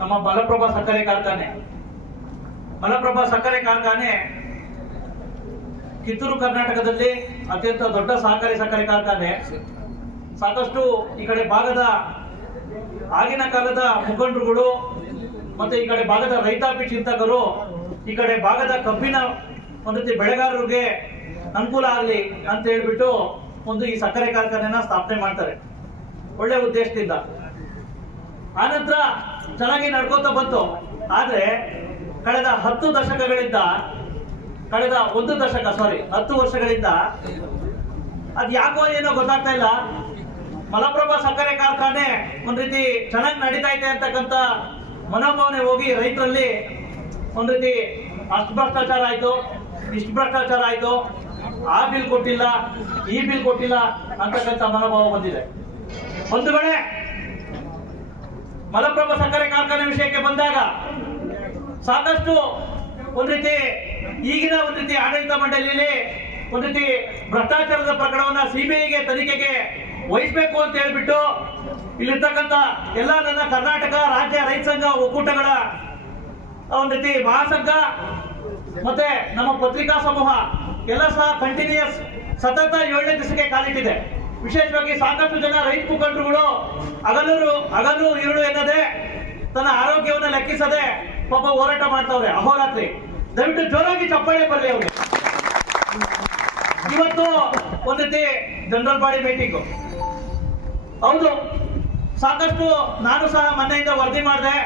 ನಮ್ಮ ಬಲಪ್ರಭಾ ಸಕ್ಕರೆ ಕಾರ್ಖಾನೆ. ಬಲಪ್ರಭಾ ಸಕ್ಕರೆ ಕಾರ್ಖಾನೆ ಕಿತ್ತೂರು ಕರ್ನಾಟಕದಲ್ಲಿ ಅತ್ಯಂತ ದೊಡ್ಡ ಸಹಕಾರಿ ಸಕ್ಕರೆ ಕಾರ್ಖಾನೆ. ಸಾಕಷ್ಟು ಈ ಕಡೆ ಭಾಗದ ಆಗಿನ ಕಾಲದ ಮುಖಂಡರುಗಳು ಮತ್ತೆ ಈ ಕಡೆ ಭಾಗದ ರೈತಾಪಿ ಚಿಂತಕರು ಈ ಕಡೆ ಭಾಗದ ಕಬ್ಬಿನ ಒಂದು ರೀತಿ ಬೆಳೆಗಾರರಿಗೆ ಅನುಕೂಲ ಆಗಲಿ ಅಂತ ಹೇಳ್ಬಿಟ್ಟು ಒಂದು ಈ ಸಕ್ಕರೆ ಕಾರ್ಖಾನೆನ ಸ್ಥಾಪನೆ ಮಾಡ್ತಾರೆ. ಒಳ್ಳೆ ಉದ್ದೇಶದಿಂದ. ಆನಂತರ ಚೆನ್ನಾಗಿ ನಡ್ಕೋತ ಬಂತು. ಆದ್ರೆ ಕಳೆದ ಹತ್ತು ದಶಕಗಳಿಂದ, ಕಳೆದ ಒಂದು ದಶಕ ಸಾರಿ ಹತ್ತು ವರ್ಷಗಳಿಂದ ಅದ್ ಯಾಕೋ ಏನೋ ಗೊತ್ತಾಗ್ತಾ ಇಲ್ಲ. ಮಲಪ್ರಭಾ ಸಕ್ಕರೆ ಕಾರ್ಖಾನೆ ಒಂದ್ ರೀತಿ ಚೆನ್ನಾಗಿ ನಡೀತಾ ಇದೆ ಅಂತಕ್ಕಂತ ಮನೋಭಾವನೆ ಹೋಗಿ ರೈತರಲ್ಲಿ ಒಂದ್ ರೀತಿ ಅಷ್ಟು ಭ್ರಷ್ಟಾಚಾರ ಆಯ್ತು, ಇಷ್ಟು ಭ್ರಷ್ಟಾಚಾರ ಆಯ್ತು. ಆ ಬಿಲ್ ಕೊಟ್ಟಿಲ್ಲ, ಈ ಬಿಲ್ ಕೊಟ್ಟಿಲ್ಲ ಅಂತಕ್ಕಂಥ ಮನೋಭಾವ ಬಂದಿದೆ. ಒಂದು ವೇಳೆ ಮಲಪ್ರಭಾ ಸಕ್ಕರೆ ಕಾರ್ಖಾನೆ ವಿಷಯಕ್ಕೆ ಬಂದಾಗ ಸಾಕಷ್ಟು ಒಂದ್ ರೀತಿ ಈಗಿನ ಒಂದ್ ರೀತಿ ಆಡಳಿತ ಮಂಡಳಿಯಲ್ಲಿ ಒಂದ್ ರೀತಿ ಭ್ರಷ್ಟಾಚಾರದ ಪ್ರಕರಣವನ್ನ ಸಿಬಿಐಗೆ ತನಿಖೆಗೆ ವಹಿಸಬೇಕು ಅಂತ ಹೇಳ್ಬಿಟ್ಟು ಇಲ್ಲಿರ್ತಕ್ಕಂಥ ಎಲ್ಲ ನನ್ನ ಕರ್ನಾಟಕ ರಾಜ್ಯ ರೈತ ಸಂಘ ಒಕ್ಕೂಟಗಳ ಒಂದ್ ರೀತಿ ಮಹಾಸಂಘ ಮತ್ತೆ ನಮ್ಮ ಪತ್ರಿಕಾ ಸಮೂಹ ಎಲ್ಲ ಸಹ ಕಂಟಿನ್ಯೂಸ್ ಸತತ ಏಳನೇ ದಿವಸಕ್ಕೆ ಕಾಲಿಟ್ಟಿದೆ. ವಿಶೇಷವಾಗಿ ಸಾಕಷ್ಟು ಜನ ರೈತ ಮುಖಂಡರುಗಳು ಹಗಲು ಹಗಲು ಇರುಳು ಎನ್ನದೆ ತನ್ನ ಆರೋಗ್ಯವನ್ನು ಲೆಕ್ಕಿಸದೆ ಪಾಪ ಹೋರಾಟ ಮಾಡ್ತಾವ್ರೆ, ಅಹೋರಾತ್ರಿ. ದಯವಿಟ್ಟು ಜೋರಾಗಿ ಚಪ್ಪಾಳೆ ಬರಲಿ ಅವರು. ಇವತ್ತು ಒಂದಿತಿ ಜನರಲ್ ಬಾಡಿ ಮೀಟಿಂಗು. ಹೌದು, ಸಾಕಷ್ಟು ನಾನು ಸಹ ಮನೆಯಿಂದ ವರದಿ ಮಾಡಿದೆ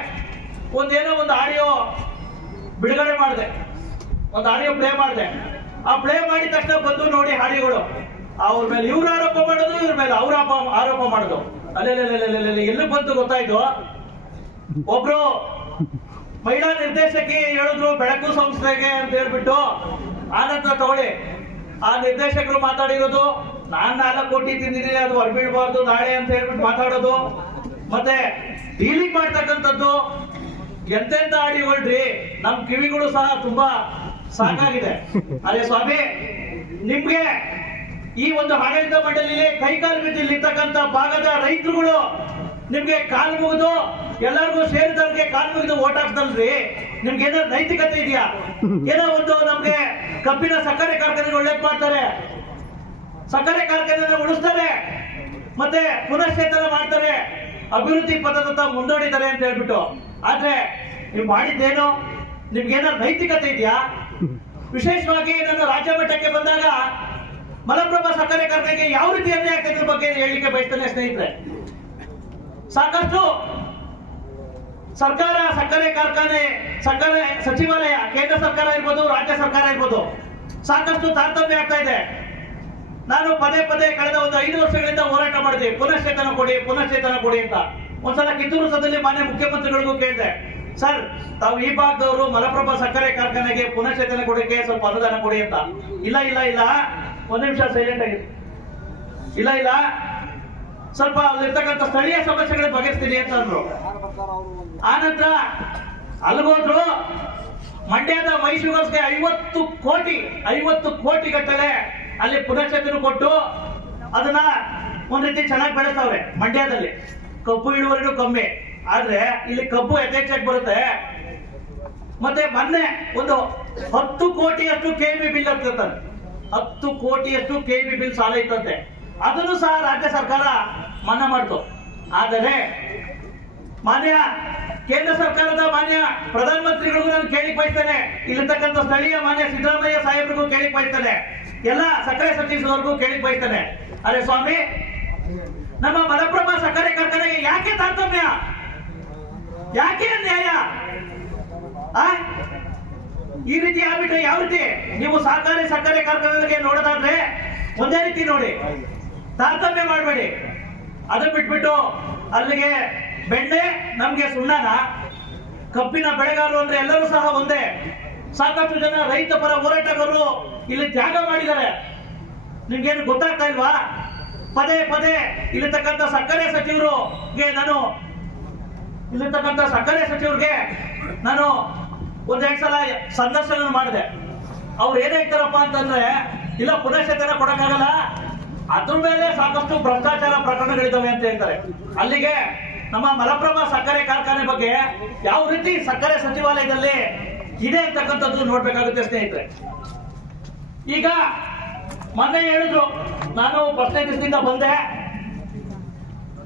ಒಂದೇನೋ ಒಂದು ಆಡಿಯೋ ಬಿಡುಗಡೆ ಮಾಡಿದೆ, ಒಂದು ಆಡಿಯೋ ಪ್ಲೇ ಮಾಡಿದೆ. ಆ ಪ್ಲೇ ಮಾಡಿದ ತಕ್ಷಣ ಬಂದು ನೋಡಿ ಹಾಡಿಗಳು. ಅವ್ರ ಮೇಲೆ ಇವ್ರ ಆರೋಪ ಮಾಡೋದು ಇವ್ರ ಮೇಲೆ ಅವ್ರ ಆರೋಪ ಮಾಡೋದು ಅಲ್ಲೇ ಎಲ್ಲಿ ಬಂತು ಗೊತ್ತಾಯ್ತು ಒಬ್ರು ಮಹಿಳಾ ನಿರ್ದೇಶಕಿ ಹೇಳಿದ್ರು, ಬೆಳಕು ಸಂಸ್ಥೆಗೆ ಅಂತ ಹೇಳ್ಬಿಟ್ಟು ಆನಂತರ ತಗೊಳ್ಳಿ. ಆ ನಿರ್ದೇಶಕರು ಮಾತಾಡಿರೋದು, ನಾನ್ ನಾಲ್ಕು ಕೋಟಿ ತಿಂದಿದ್ದೀನಿ, ಅದು ಹೊರಬಿಡ್ಬಾರ್ದು, ನಾಳೆ ಅಂತ ಹೇಳ್ಬಿಟ್ಟು ಮಾತಾಡೋದು. ಮತ್ತೆ ಡೀಲಿಂಗ್ ಮಾಡ್ತಕ್ಕಂಥದ್ದು, ಎಂತೆಂತ ಆಡಿಗೊಳ್ರಿ ನಮ್ ಕಿವಿಗಳು ಸಹ ತುಂಬಾ ಸಾಕಾಗಿದೆ. ಅದೇ ಸ್ವಾಮಿ, ನಿಮ್ಗೆ ಈ ಒಂದು ಆಡಳಿತ ಮಂಡಳಿಯಲ್ಲಿ ಕೈಕಾಲು ಬಿದ್ದು ಇಲ್ಲಿರ್ತಕ್ಕಂಥ ಭಾಗದ ರೈತರುಗಳು ನಿಮ್ಗೆ ಕಾಲ್ ಮುಗಿದು ಎಲ್ಲರಿಗೂ ಸೇರಿದವ್ರಿಗೆ ಕಾಲ್ ಮುಗಿದು ಓಟ್ ಹಾಕ್ತಲ್ರಿ ನಿಮ್ಗೆ ಏನಾದ್ರು ನೈತಿಕತೆ ಇದೆಯಾ? ಏನೋ ಒಂದು ನಮ್ಗೆ ಕಬ್ಬಿನ ಸಕ್ಕರೆ ಕಾರ್ಖಾನೆ ಒಳ್ಳೇದ್ ಮಾಡ್ತಾರೆ. ಸಕ್ಕರೆ ಕಾರ್ಖಾನೆ ಉಳಿಸ್ತಾರೆ. ಮತ್ತೆ ಪುನಶ್ಚೇತನ ಮಾಡ್ತಾರೆ. ಅಭಿವೃದ್ಧಿ ಪಥದತ್ತ ಮುಂದೂಡಿದ್ದಾರೆ ಅಂತ ಹೇಳ್ಬಿಟ್ಟು. ಆದ್ರೆ ನೀವು ಮಾಡಿದ್ದೇನು? ನಿಮ್ಗೇನೋ ನೈತಿಕತೆ ಇದೆಯಾ? ವಿಶೇಷವಾಗಿ ನಾನು ರಾಜ್ಯ ಮಟ್ಟಕ್ಕೆ ಬಂದಾಗ ಮಲಪ್ರಭಾ ಸಕ್ಕರೆ ಕಾರ್ಖಾನೆಗೆ ಯಾವ ರೀತಿ ಅನ್ಯಾಯ ಬಗ್ಗೆ ಹೇಳಲಿಕ್ಕೆ ಬಯಸ್ತೇನೆ ಸ್ನೇಹಿತರೆ? ಸಾಕಷ್ಟು ಸರ್ಕಾರ ಸಕ್ಕರೆ ಕಾರ್ಖಾನೆ ಸಕ್ಕರೆ ಸಚಿವಾಲಯ, ಕೇಂದ್ರ ಸರ್ಕಾರ ಇರ್ಬೋದು, ರಾಜ್ಯ ಸರ್ಕಾರ ಇರ್ಬೋದು, ಸಾಕಷ್ಟು ತಾರತಮ್ಯ ಆಗ್ತಾ ಇದೆ. ನಾನು ಪದೇ ಪದೇ ಕಳೆದ ಒಂದು ಐದು ವರ್ಷಗಳಿಂದ ಹೋರಾಟ ಮಾಡಿದೆ. ಪುನಶ್ಚೇತನ ಕೊಡಿ ಪುನಶ್ಚೇತನ ಕೊಡಿ ಅಂತ. ಒಂದ್ಸಲ ಕಿತ್ತೂರು ಸದಲ್ಲಿ ಮಾನ್ಯ ಮುಖ್ಯಮಂತ್ರಿಗಳಿಗೂ ಕೇಳಿದೆ. ಸರ್, ತಾವು ಈ ಭಾಗದವರು ಮಲಪ್ರಭಾ ಸಕ್ಕರೆ ಕಾರ್ಖಾನೆಗೆ ಪುನಶ್ಚೇತನ ಕೊಡಕ್ಕೆ ಸ್ವಲ್ಪ ಅನುದಾನ ಕೊಡಿ ಅಂತ. ಇಲ್ಲ ಇಲ್ಲ ಇಲ್ಲ. ಒಂದ್ ನಿಮಿಷ ಸೈಲೆಂಟ್ ಆಗಿದೆ ಇಲ್ಲ ಇಲ್ಲ. ಸ್ವಲ್ಪ ಅಲ್ಲಿರ್ತಕ್ಕಂಥ ಸ್ಥಳೀಯ ಸಮಸ್ಯೆಗಳನ್ನ ಬಗೆಹರಿಸ್ತೀನಿ ಅಂತ ಅಂದ್ರು. ಆನಂತರ ಅಲ್ಗೋದ್ರು ಮಂಡ್ಯದ ಮೈಸೂರಿಗೆ ಐವತ್ತು ಕೋಟಿ ಐವತ್ತು ಕೋಟಿ ಗಟ್ಟಲೆ ಅಲ್ಲಿ ಪುನಶ್ಚೇತನ ಕೊಟ್ಟು ಅದನ್ನ ಒಂದ್ ರೀತಿ ಚೆನ್ನಾಗಿ ಬೆಳೆಸ್ತಾವ್ರೆ ಮಂಡ್ಯದಲ್ಲಿ. ಕಬ್ಬು ಇಳುವರಿನೂ ಕಮ್ಮಿ. ಆದ್ರೆ ಇಲ್ಲಿ ಕಬ್ಬು ಯಥೇಚ್ಛಾಗಿ ಬರುತ್ತೆ. ಮತ್ತೆ ಮೊನ್ನೆ ಒಂದು ಹತ್ತು ಕೋಟಿಯಷ್ಟು ಕೆ ಬಿ ಬಿಲ್ ಆಗ್ತದೆ ಹತ್ತು ಕೋಟಿಯಷ್ಟು ಕೆ ಬಿ ಬಿಲ್ ಸಾಲ ಇತ್ತಂತೆ ಅದನ್ನು ಸಹ ರಾಜ್ಯ ಸರ್ಕಾರ ಮನ್ನಾ ಮಾಡಿತು. ಆದರೆ ಮಾನ್ಯ ಕೇಂದ್ರ ಸರ್ಕಾರದ ಮಾನ್ಯ ಪ್ರಧಾನಮಂತ್ರಿಗಳಿಗೂ ನಾನು ಕೇಳಿ ಬಯಸ್ತೇನೆ. ಇಲ್ಲಿರ್ತಕ್ಕಂಥ ಸ್ಥಳೀಯ ಮಾನ್ಯ ಸಿದ್ದರಾಮಯ್ಯ ಸಾಹೇಬ್ರಿಗೂ ಕೇಳಿ ಬಯಸ್ತೇನೆ. ಎಲ್ಲ ಸಕ್ಕರೆ ಸಚಿವರಿಗೂ ಕೇಳಿ ಬಯಸ್ತೇನೆ. ಅರೆ ಸ್ವಾಮಿ, ನಮ್ಮ ಮಲಪ್ರಭಾ ಸಕ್ಕರೆ ಕಾರ್ಖಾನೆಗೆ ಯಾಕೆ ತಾರತಮ್ಯ? ಯಾಕೆ ಅನ್ಯಾಯ? ಈ ರೀತಿ ಆಗ್ಬಿಟ್ರೆ ಯಾವ ರೀತಿ? ನೀವು ಸಹಕಾರಿ ಸಕ್ಕರೆ ಕಾರ್ಖಾನೆಗೆ ನೋಡೋದಾದ್ರೆ ಒಂದೇ ರೀತಿ ನೋಡಿ. ತಾರತಮ್ಯ ಮಾಡಬೇಡಿ. ಅದನ್ನ ಬಿಟ್ಬಿಟ್ಟು ಅಲ್ಲಿಗೆ ಬೆಣ್ಣೆ, ನಮ್ಗೆ ಸುಣ್ಣನ, ಕಬ್ಬಿನ ಬೆಳೆಗಾರರು ಅಂದ್ರೆ ಎಲ್ಲರೂ ಸಹ ಒಂದೇ. ಸಾಕಷ್ಟು ಜನ ರೈತ ಪರ ಹೋರಾಟಗಾರರು ಇಲ್ಲಿ ತ್ಯಾಗ ಮಾಡಿದ್ದಾರೆ. ನಿಮ್ಗೇನು ಗೊತ್ತಾಗ್ತಾ ಇಲ್ವಾ? ಪದೇ ಪದೇ ಇಲ್ಲಿರ್ತಕ್ಕಂಥ ಸಕ್ಕರೆ ಸಚಿವರುಗೆ ನಾನು ಇಲ್ಲಿರ್ತಕ್ಕಂಥ ಸಕ್ಕರೆ ಸಚಿವರಿಗೆ ನಾನು ಒಂದೆರಡು ಸಲ ಸಂದರ್ಶನ ಮಾಡಿದೆ. ಅವ್ರು ಏನ್ ಹೇಳ್ತಾರಪ್ಪ ಅಂತಂದ್ರೆ, ಇಲ್ಲ, ಪುನಶ್ಚೇತನ ಕೊಡಕ್ಕಾಗಲ್ಲ. ಅದ್ರ ಮೇಲೆ ಸಾಕಷ್ಟು ಭ್ರಷ್ಟಾಚಾರ ಪ್ರಕರಣಗಳಿದ್ದಾವೆ ಅಂತ ಹೇಳ್ತಾರೆ. ಅಲ್ಲಿಗೆ ನಮ್ಮ ಮಲಪ್ರಭಾ ಸಕ್ಕರೆ ಕಾರ್ಖಾನೆ ಬಗ್ಗೆ ಯಾವ ರೀತಿ ಸಕ್ಕರೆ ಸಚಿವಾಲಯದಲ್ಲಿ ಇದೆ ಅಂತಕ್ಕಂಥದ್ದು ನೋಡ್ಬೇಕಾಗುತ್ತೆ ಸ್ನೇಹಿತರೆ. ಈಗ ಮೊನ್ನೆ ಹೇಳಿದ್ರು, ನಾನು ಬಸ್ ದಿವಸದಿಂದ ಬಂದೆ.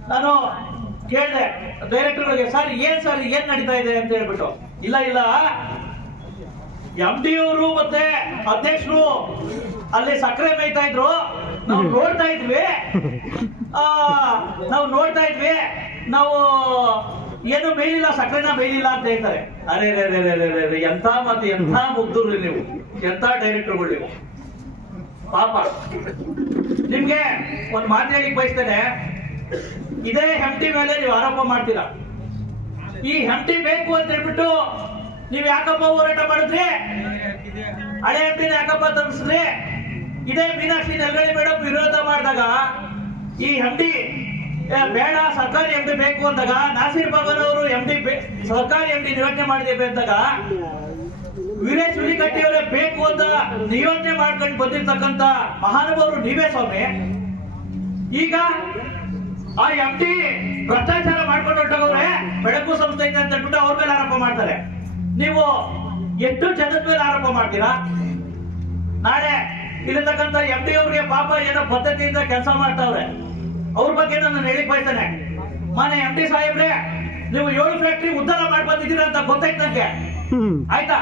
ನಾನು ಕೇಳಿದೆ, ಡೈರೆಕ್ಟರ್ಗಳಿಗೆ, ಸರ್, ಏನ್ ಸರ್, ಏನ್ ನಡೀತಾ ಇದೆ? ಅಂತ ಹೇಳ್ಬಿಟ್ಟು. ಇಲ್ಲ ಇಲ್ಲ. ಎಂ ಡಿ ಅವರು ಮತ್ತೆ ಅಧ್ಯಕ್ಷರು ಅಲ್ಲಿ ಸಕ್ಕರೆ ಮೇಯ್ತಾ ಇದ್ರು. ನಾವು ನೋಡ್ತಾ ಇದ್ವಿ. ನಾವು ನೋಡ್ತಾ ಇದ್ವಿ. ನಾವು ಏನು ಮೇಲಿಲ್ಲ ಸಕ್ಕರೆನ ಮೇಲಿಲ್ಲ ಅಂತ ಹೇಳ್ತಾರೆ. ಅರೆ ರೇ ರೇ ರೇ ರೇ ರೇ ಎಂತ ಮತ್ತೆ ಎಂತ ಮುಗ್ಧರು ನೀವು. ಎಂತ ಡೈರೆಕ್ಟರ್ಗಳು ನೀವು. ಪಾಪ. ನಿಮ್ಗೆ ಒಂದ್ ಮಾತು ಹೇಳಿಕ್ ಬಯಸ್ತೇನೆ. ಇದೇ ಹೆಂಡತಿ ಮೇಲೆ ನೀವು ಆರೋಪ ಮಾಡ್ತೀರಾ? ಈ ಹೆಂಡತಿ ಬೇಕು ಅಂತ ಹೇಳ್ಬಿಟ್ಟು ನೀವ್ ಯಾಕಪ್ಪ ಹೋರಾಟ ಮಾಡಿದ್ರಿ? ಹಳೆ ಹೆಂಡತಿನ ಯಾಕಪ್ಪ ತರಿಸಿದ್ರಿ ಇದೇ ಮೀನಾಕ್ಷಿ ನೆಲಗಡೆ ಮೇಡಮ್ ವಿರೋಧ ಮಾಡಿದಾಗ ಈ ಹೆಂಡತಿ ಬೇಡ, ಸರ್ಕಾರಿ ಎಂಡಿ ಬೇಕು ಅಂದಾಗ ನಾಸೀರ್ ಬಾಬನ್ ಅವರು ಎಂಡಿ ಸರ್ಕಾರಿ ಎಂಡಿ ನಿಯೋಜನೆ ಮಾಡಿದೆ ಅಂದಾಗ ವೀರೇಶ್ ಹುಲಿಕಟ್ಟಿ ಅವರೇ ಬೇಕು ಅಂತ ನಿಯೋಜನೆ ಮಾಡ್ಕೊಂಡು ಬಂದಿರ್ತಕ್ಕಂತ ಮಹಾನುಭಾವರು ನೀವೇ ಸ್ವಾಮಿ. ಈಗ ಆ ಎಂ ಟಿ ಭ್ರಷ್ಟಾಚಾರ ಮಾಡ್ಕೊಂಡು ಹೊರಟವ್ರೆ ಬೆಳಕು ಸಂಸ್ಥೆ ಇದೆ ಅಂತ ಹೇಳ್ಬಿಟ್ಟು ಅವ್ರ ಮೇಲೆ ಆರೋಪ ಮಾಡ್ತಾರೆ. ನೀವು ಎಷ್ಟು ಜನದ ಮೇಲೆ ಆರೋಪ ಮಾಡ್ತೀರಾ? ನಾಳೆ ಇಲ್ಲಿರ್ತಕ್ಕಂಥ ಎಂ ಡಿ ಅವ್ರಿಗೆ ಪಾಪ ಏನೋ ಪದ್ಧತಿಯಿಂದ ಕೆಲಸ ಮಾಡ್ತಾವ್ರೆ. ಅವ್ರ ಬಗ್ಗೆ ನಾನು ಹೇಳಿ ಬಯಸ್ತೇನೆ. ಮಾನ್ಯ ಎಂ ಡಿ ಸಾಹೇಬ್ರೆ, ನೀವು ಏಳು ಫ್ಯಾಕ್ಟ್ರಿ ಉದ್ಧಾರ ಮಾಡಿ ಬಂದಿದ್ದೀರಾ ಅಂತ ಗೊತ್ತಾಯ್ತು ನಂಗೆ ಆಯ್ತಾ?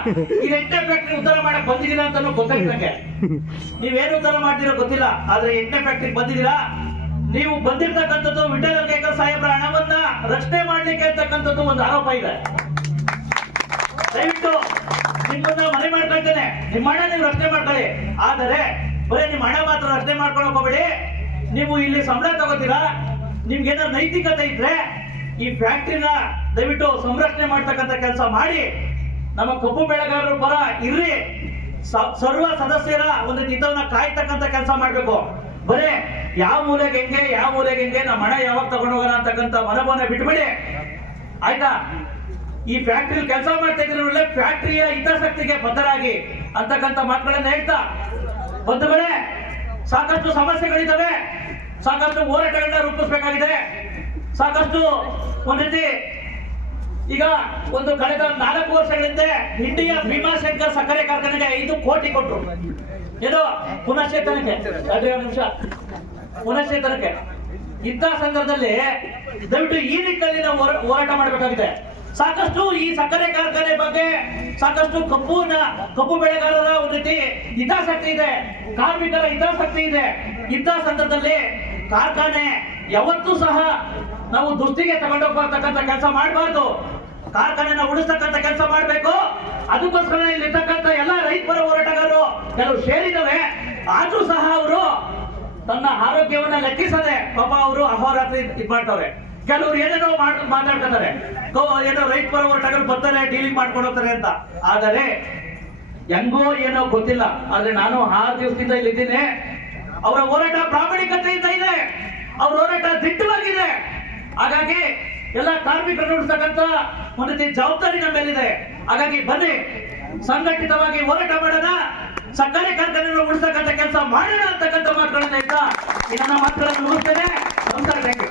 ಈಗ ಎಂಟನೇ ಫ್ಯಾಕ್ಟ್ರಿ ಉದ್ಧಾರ ಮಾಡಕ್ ಬಂದಿದ್ದೀರಾ ಅಂತ ಗೊತ್ತಾಯ್ತು ನಂಗೆ ನೀವೇನು ಉದ್ಧಾರ ಮಾಡ್ತೀರಾ ಗೊತ್ತಿಲ್ಲ, ಆದ್ರೆ ಎಂಟನೇ ಫ್ಯಾಕ್ಟ್ರಿ ಬಂದಿದ್ದೀರಾ? ನೀವು ಬಂದಿರ್ತಕ್ಕಂಥದ್ದು ವಿಠಲ ಕೇಕರ್ ಸಾಹೇಬರ ಹಣವನ್ನ ರಕ್ಷಣೆ ಮಾಡ್ಲಿಕ್ಕೆ ಅಂತಕ್ಕಂಥದ್ದು ಒಂದು ಆರೋಪ ಇದೆ. ದಯವಿಟ್ಟು ನಿಮ್ಮನ್ನ ಮನೆ ಮಾಡ್ಕೊಳ್ತೇನೆ. ನಿಮ್ಮ ಹಣ ನೀವು ರಕ್ಷಣೆ ಮಾಡ್ಕೊಳ್ಳಿ. ಆದರೆ ಬರೀ ನಿಮ್ಮ ಹಣ ಮಾತ್ರ ರಕ್ಷಣೆ ಮಾಡ್ಕೊಳಕ್ ಹೋಗ್ಬೇಡಿ. ನೀವು ಇಲ್ಲಿ ಸಂಬಳ ತಗೋತೀರಾ? ನಿಮ್ಗೆ ಏನಾದ್ರು ನೈತಿಕತೆ ಇದ್ರೆ ಈ ಫ್ಯಾಕ್ಟ್ರಿನ ದಯವಿಟ್ಟು ಸಂರಕ್ಷಣೆ ಮಾಡ್ತಕ್ಕಂಥ ಕೆಲಸ ಮಾಡಿ. ನಮ್ಮ ಕಬ್ಬು ಬೆಳೆಗಾರರ ಪರ ಇರ್ರಿ. ಸರ್ವ ಸದಸ್ಯರ ಒಂದು ಹಿತವನ್ನ ಕಾಯ್ತಕ್ಕಂಥ ಕೆಲಸ ಮಾಡ್ಬೇಕು. ಬರೇ, ಯಾವ ಮೂಲೆಗೆ ಹೆಂಗೆ, ಯಾವ ಮೂಲೆಗೆ ಹೆಂಗೆ ನಮ್ಮ ಹಣ ಯಾವಾಗ ತಗೊಂಡೋಗೋಣ ಅಂತಕ್ಕಂಥ ಮನೋಭಾವನೆ ಬಿಟ್ಬಿಡಿ. ಆಯ್ತಾ? ಈ ಫ್ಯಾಕ್ಟ್ರಿ ಕೆಲಸ ಮಾಡ್ತಾ ಫ್ಯಾಕ್ಟ್ರಿಯ ಹಿತಾಸಕ್ತಿಗೆ ಬದ್ಧರಾಗಿ ಅಂತಕ್ಕಂಥ ಮಾತುಗಳನ್ನ ಹೇಳ್ತಾ. ಬಂಧುಗಳೇ ಸಾಕಷ್ಟು ಸಮಸ್ಯೆಗಳಿದ್ದಾವೆ ಸಾಕಷ್ಟು ಹೋರಾಟಗಳನ್ನ ರೂಪಿಸಬೇಕಾಗಿದೆ. ಸಾಕಷ್ಟು ಒಂದ್ ರೀತಿ ಈಗ ಒಂದು ಕಳೆದ ನಾಲ್ಕು ವರ್ಷಗಳಿಂದ ಇಂಡಿಯಾ ಭೀಮಾಶಂಕರ್ ಸಕ್ಕರೆ ಕಾರ್ಖಾನೆಗೆ ಐದು ಕೋಟಿ ಕೊಟ್ಟರು ಏನೋ ಪುನಶ್ಚೇತನಕ್ಕೆ. ಒಂದು ನಿಮಿಷ. ಪುನಶ್ಚೇತನಕ್ಕೆ. ಇಂಥ ಸಂದರ್ಭದಲ್ಲಿ ದಯವಿಟ್ಟು ಈ ನಿಟ್ಟಿನಲ್ಲಿ ನಾವು ಹೋರಾ- ಹೋರಾಟ ಮಾಡಬೇಕಾಗಿದೆ. ಸಾಕಷ್ಟು ಈ ಸಕ್ಕರೆ ಕಾರ್ಖಾನೆ ಬಗ್ಗೆ ಸಾಕಷ್ಟು ಕಬ್ಬುನ, ಕಬ್ಬು ಬೆಳೆಗಾರರ ಒಂದು ರೀತಿ ಹಿತಾಸಕ್ತಿ ಇದೆ. ಕಾರ್ಮಿಕರ ಹಿತಾಸಕ್ತಿ ಇದೆ. ಇಂಥ ಸಂದರ್ಭದಲ್ಲಿ ಕಾರ್ಖಾನೆ ಯಾವತ್ತೂ ಸಹ ನಾವು ದುಸ್ತಿಗೆ ತಗೊಂಡೋಗ್ಬರ್ತಕ್ಕಂಥ ಕೆಲಸ ಮಾಡಬಾರ್ದು. ಕಾರ್ಖಾನೆನ ಉಳಿಸ್ತಕ್ಕಂಥ ಕೆಲಸ ಮಾಡಬೇಕು. ಅದಕ್ಕೋಸ್ಕರ ಇಲ್ಲಿರ್ತಕ್ಕಂಥ ಎಲ್ಲ ರೈತರ ಹೋರಾಟಗಾರರು ಕೆಲವು ಸೇರಿದ್ದಾರೆ ಆದ್ರೂ ಸಹ ಅವರು ತನ್ನ ಆರೋಗ್ಯವನ್ನ ಲೆಕ್ಕಿಸದೆ ಪಾಪ ಅವರು ಅಹೋರಾತ್ರಿ ಇದ್ ಮಾಡ್ತಾರೆ ಕೆಲವರು ಏನೇನೋ ಮಾತಾಡ್ತಾರೆ ಏನೋ ರೈತ ಪರ ಹೋರಾಟಗಾರರು ಬರ್ತಾರೆ ಡೀಲಿಂಗ್ ಮಾಡ್ಕೊಂಡು ಹೋಗ್ತಾರೆ ಅಂತ. ಆದರೆ ಹೆಂಗೋ ಏನೋ ಗೊತ್ತಿಲ್ಲ. ಆದ್ರೆ ನಾನು ಆರು ದಿವಸದಿಂದ ಇಲ್ಲಿದ್ದೀನಿ. ಅವರ ಹೋರಾಟ ಪ್ರಾಮಾಣಿಕತೆಯಿಂದ ಇದೆ. ಅವ್ರ ಹೋರಾಟ ದಿಟ್ಟವಾಗಿದೆ. ಹಾಗಾಗಿ ಎಲ್ಲ ಕಾರ್ಮಿಕರು ಉಳಿಸ್ತಕ್ಕಂಥ ಒಂದು ಜವಾಬ್ದಾರಿ ನಮ್ಮಲ್ಲಿದೆ ಹಾಗಾಗಿ ಬನ್ನಿ, ಸಂಘಟಿತವಾಗಿ ಹೋರಾಟ ಮಾಡೋಣ. ಸಕ್ಕರೆ ಕಾರ್ಖಾನೆಯನ್ನು ಉಳಿಸತಕ್ಕಂಥ ಕೆಲಸ ಮಾಡೋಣ ಅಂತಕ್ಕಂಥ ಮಾತುಗಳನ್ನ ಇದ್ದ ಈ ನನ್ನ ಮಾತುಗಳನ್ನು ಮುಗಿಸ್ತೇನೆ. ನಮಸ್ಕಾರ ಥ್ಯಾಂಕ್ ಯು